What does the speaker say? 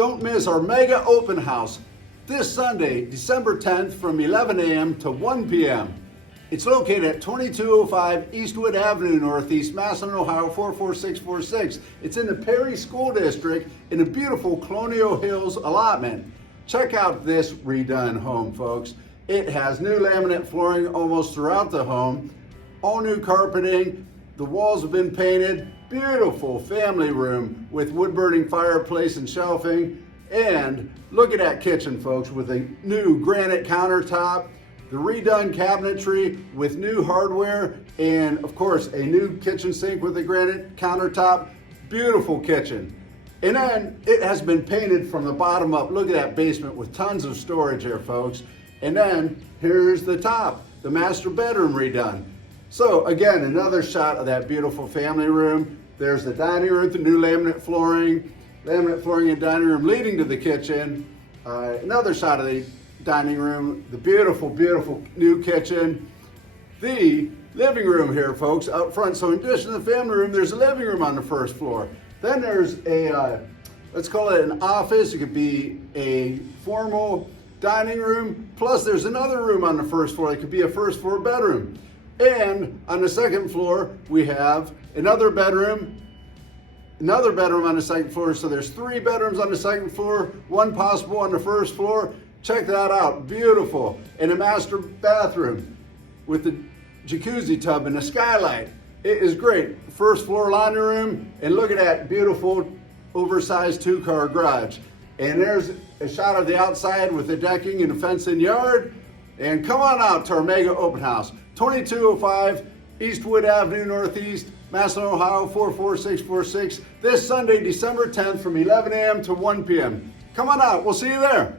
Don't miss our mega open house this Sunday, December 10th from 11 a.m. to 1 p.m. It's located at 2205 Eastwood Avenue Northeast, Massillon, Ohio 44646. It's in the Perry School District in a beautiful Colonial Hills allotment. Check out this redone home, folks. It has new laminate flooring almost throughout the home, all new carpeting, the walls have been painted, beautiful family room with wood-burning fireplace and shelving, and look at that kitchen, folks, with a new granite countertop, the redone cabinetry with new hardware, and of course a new kitchen sink with a granite countertop. Beautiful kitchen. And then it has been painted from the bottom up. Look at that basement with tons of storage here, folks. And then here's the top, the master bedroom redone. So again, another shot of that beautiful family room. There's the dining room, the new laminate flooring in dining room leading to the kitchen. Another shot of the dining room, the beautiful, beautiful new kitchen. The living room here, folks, up front. So in addition to the family room, there's a living room on the first floor. Then there's a, let's call it an office. It could be a formal dining room. Plus there's another room on the first floor. It could be a first floor bedroom. And on the second floor, we have another bedroom on the second floor. So there's 3 bedrooms on the second floor, 1 possible on the first floor. Check that out, beautiful. And a master bathroom with the jacuzzi tub and a skylight. It is great. First floor laundry room, and look at that beautiful oversized 2-car garage. And there's a shot of the outside with the decking and a fenced-in yard. And come on out to our mega open house, 2205 Eastwood Avenue Northeast, Massillon, Ohio 44646, this Sunday, December 10th from 11 a.m. to 1 p.m. Come on out, we'll see you there.